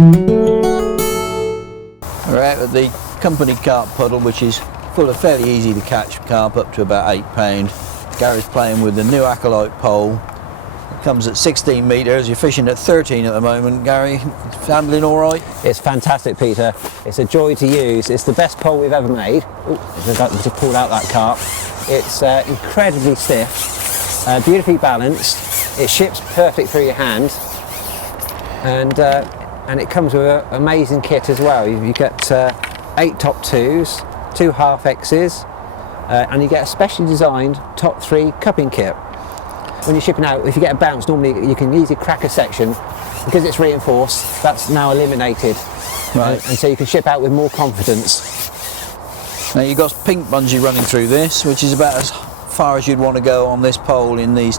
We're out at the company carp puddle, which is full of fairly easy to catch carp up to about 8 pound. Gary's playing with the new Acolyte pole. It comes at 16 metres. You're fishing at 13 at the moment. Gary, handling all right? It's fantastic, Peter. It's a joy to use. It's the best pole we've ever made. Oh, just pulled out that carp. It's incredibly stiff, beautifully balanced. It ships perfect through your hand, and it comes with an amazing kit as well. You get 8 top 2s, 2 half X's, and you get a specially designed top 3 cupping kit. When you're shipping out, if you get a bounce, normally you can easily crack a section. Because it's reinforced, that's now eliminated. Right. And so you can ship out with more confidence. Now you've got pink bungee running through this, which is about as far as you'd want to go on this pole in these,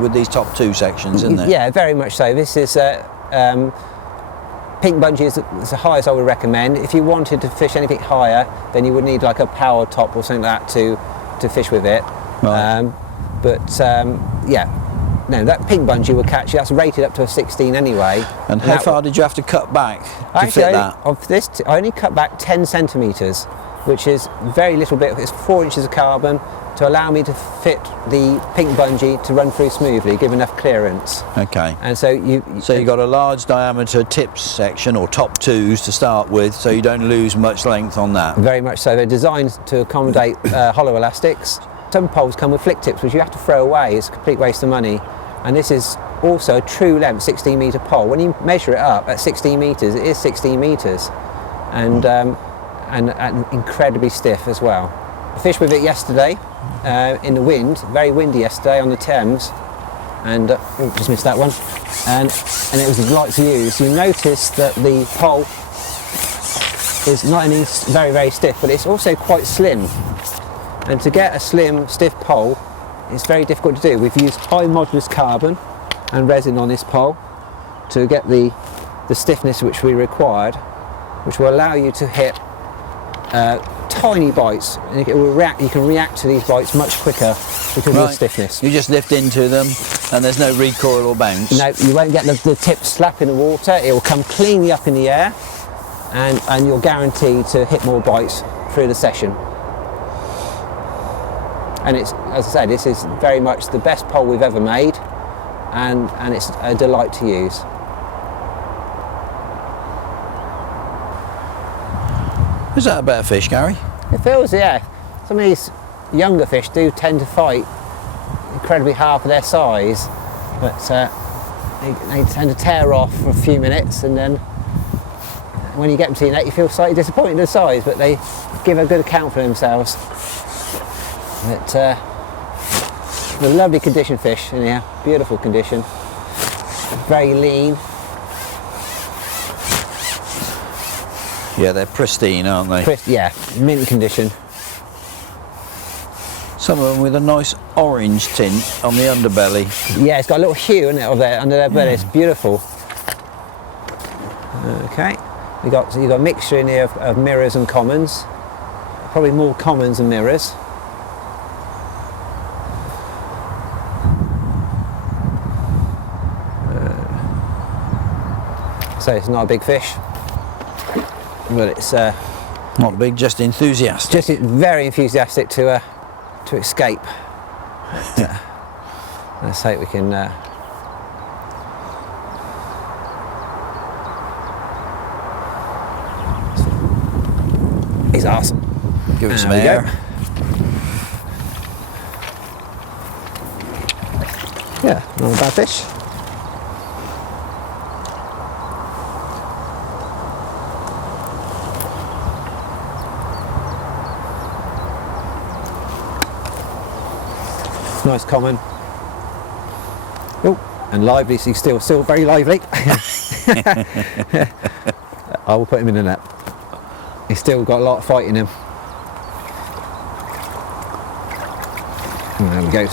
with these top 2 sections, isn't it? Yeah, very much so. This is pink bungee is the highest I would recommend. If you wanted to fish anything higher, then you would need like a power top or something like that to fish with it. Right. Yeah, no, that pink bungee will catch you. That's rated up to a 16 anyway. And how far did you have to cut back to fit that? Of this, I only cut back 10 centimetres, which is very little bit. It's 4 inches of carbon to allow me to fit the pink bungee to run through smoothly, give enough clearance. Okay. And so you got a large diameter tips section or top 2s to start with, so you don't lose much length on that. Very much so. They're designed to accommodate hollow elastics. Some poles come with flick tips, which you have to throw away. It's a complete waste of money. And this is also a true length 16 metre pole. When you measure it up at 16 metres, it is 16 metres, and incredibly stiff as well. I fished with it yesterday in the wind, very windy yesterday on the Thames, and just missed that one. And it was a delight to use. You notice that the pole is not only very, very stiff, but it's also quite slim. And to get a slim, stiff pole, it's very difficult to do. We've used high modulus carbon and resin on this pole to get the stiffness which we required, which will allow you to hit tiny bites. And it will react. You can react to these bites much quicker because of the stiffness. You just lift into them, and there's no recoil or bounce. No, you won't get the tip slap in the water. It will come cleanly up in the air, and you're guaranteed to hit more bites through the session. And it's, as I said, this is very much the best pole we've ever made, and it's a delight to use. Is that a better fish, Gary? It feels, yeah. Some of these younger fish do tend to fight incredibly hard for their size, but they tend to tear off for a few minutes, and then when you get them to your net, you feel slightly disappointed in the size, but they give a good account for themselves. But a lovely condition fish in here, beautiful condition, very lean. Yeah, they're pristine, aren't they? Yeah, mint condition. Some of them with a nice orange tint on the underbelly. Yeah, it's got a little hue in it under their belly. It's beautiful. Okay, you've got a mixture in here of mirrors and commons. Probably more commons than mirrors. So it's not a big fish, but it's not big, just enthusiastic. Just very enthusiastic to escape. But, let's hope we can. He's awesome. Give it some air. Yeah, not a bad fish. Nice common. Oh, and lively, so he's still very lively. I will put him in the net. He's still got a lot of fight in him. And there we go.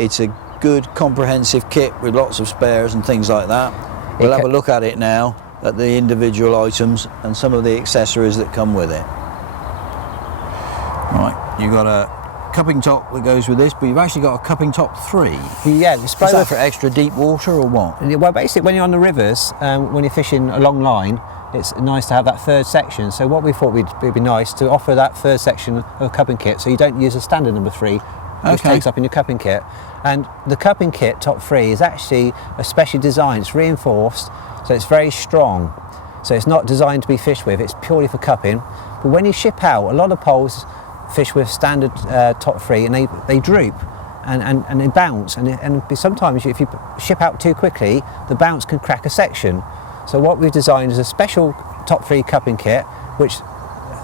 It's a good comprehensive kit with lots of spares and things like that. We'll have a look at it now, at the individual items and some of the accessories that come with it. Right, you've got a cupping top that goes with this, but you've actually got a cupping top 3. Yeah, the Is that spray for extra deep water or what? well, basically, when you're on the rivers, when you're fishing a long line, it's nice to have that third section. So what we thought it'd be nice to offer that third section of a cupping kit, so you don't use a standard number 3, which takes up in your cupping kit. And the cupping kit top 3 is actually a specially designed. It's reinforced, so it's very strong. So it's not designed to be fished with. It's purely for cupping. But when you ship out, a lot of poles fish with standard top 3, and they droop and they bounce. And sometimes if you ship out too quickly, the bounce can crack a section. So what we've designed is a special top 3 cupping kit, which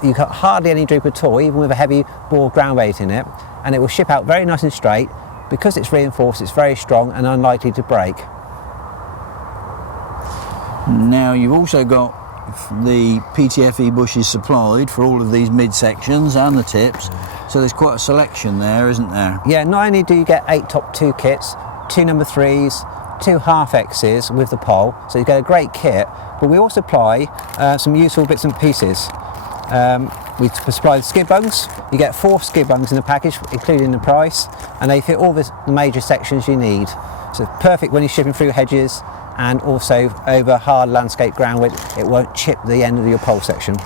you got hardly any droop at all, even with a heavy bore ground weight in it, and it will ship out very nice and straight. Because it's reinforced, it's very strong and unlikely to break. Now you've also got the Ptfe bushes supplied for all of these midsections and the tips, so there's quite a selection there, isn't there? Yeah, not only do you get 8 top 2 kits, 2 number 3s, 2 half X's with the pole, so you get a great kit, but we also supply some useful bits and pieces. We supply the skid bungs. You get 4 skid bungs in the package, including the price, and they fit all the major sections you need. So perfect when you're shipping through hedges, and also over hard landscape ground where it won't chip the end of your pole section.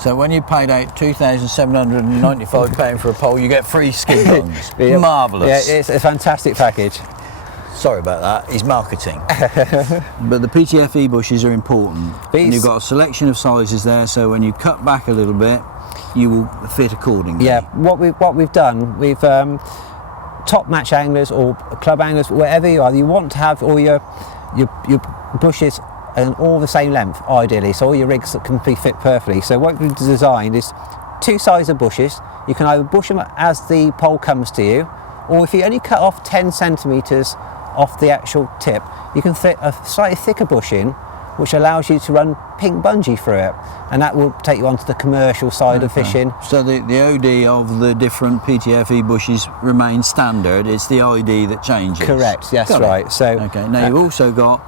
So when you paid out £2,795 for a pole, you get 3 skid bungs. Yeah. Marvellous. Yeah, it's a fantastic package. Sorry about that, he's marketing. But the Ptfe bushes are important. And you've got a selection of sizes there, so when you cut back a little bit, you will fit accordingly. Yeah, what we've done, we've top match anglers or club anglers, wherever you are, you want to have all your bushes and all the same length, ideally, so all your rigs can be fit perfectly. So what we've designed is 2 sizes of bushes. You can either bush them as the pole comes to you, or if you only cut off 10 centimetres off the actual tip, you can fit a slightly thicker bush in, which allows you to run pink bungee through it, and that will take you onto the commercial side of fishing. So the OD of the different Ptfe bushes remains standard, it's the ID that changes? Correct, yes, right. So, okay, now you've also got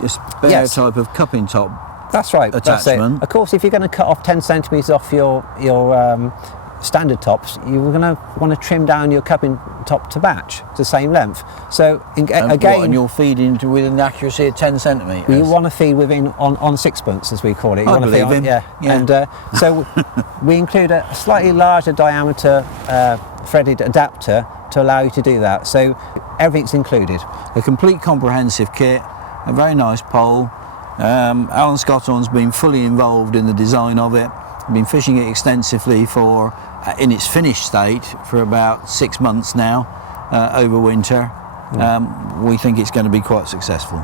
a spare type of cupping top. That's right, attachment. That's it. Of course, if you're going to cut off 10 centimetres off your standard tops, you're going to want to trim down your cupping top to match the same length. So again, and you're feeding with an accuracy of 10 centimetres. You want to feed within on sixpence, as we call it. You I want to believe feed him. Yeah. And so we include a slightly larger diameter threaded adapter to allow you to do that. So everything's included. A complete comprehensive kit, a very nice pole. Alan Scotthorne's been fully involved in the design of it. Been fishing it extensively for, in its finished state, for about 6 months now, over winter. We think it's going to be quite successful.